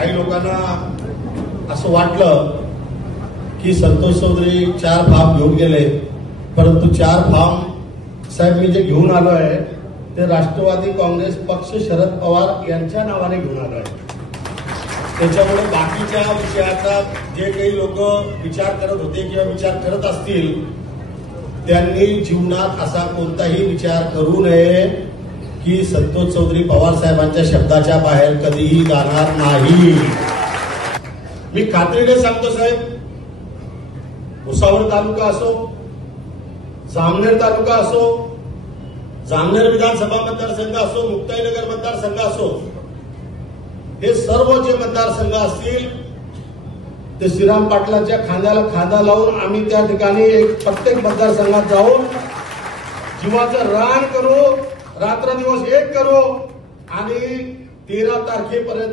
काही लोकांना असं वाटलं की संतोष चौधरी 4 फॉर्म घेऊन गेले, परंतु 4 फॉर्म साहेब मी जे घेऊन आलो आहे ते राष्ट्रवादी काँग्रेस पक्ष शरद पवार यांच्या नावाने घेऊन आलो आहे। त्याच्यामुळे बाकीच्या विषयाचा जे काही लोक विचार करत होते किंवा विचार करत असतील त्यांनी जीवनात असा कोणताही विचार करू नये की संतोष चौधरी पवार साहेबांच्या शब्दाच्या बाहेर कधीही जाणार नाही। मी खात्रीने सांगतो साहेब, भुसावळ तालुका असो, जामनेर तालुका असो, जामनेर विधानसभा मतदारसंघ असो, मुक्ताईनगर मतदारसंघ असो, हे सर्व जे मतदारसंघ असतील ते श्रीराम पाटलांच्या खांद्याला खांदा लावून आम्ही त्या ठिकाणी प्रत्येक मतदारसंघात जाऊन जीवाचं रान करू, रात्रदिवस एक करू आणि 13 तारखेपर्यंत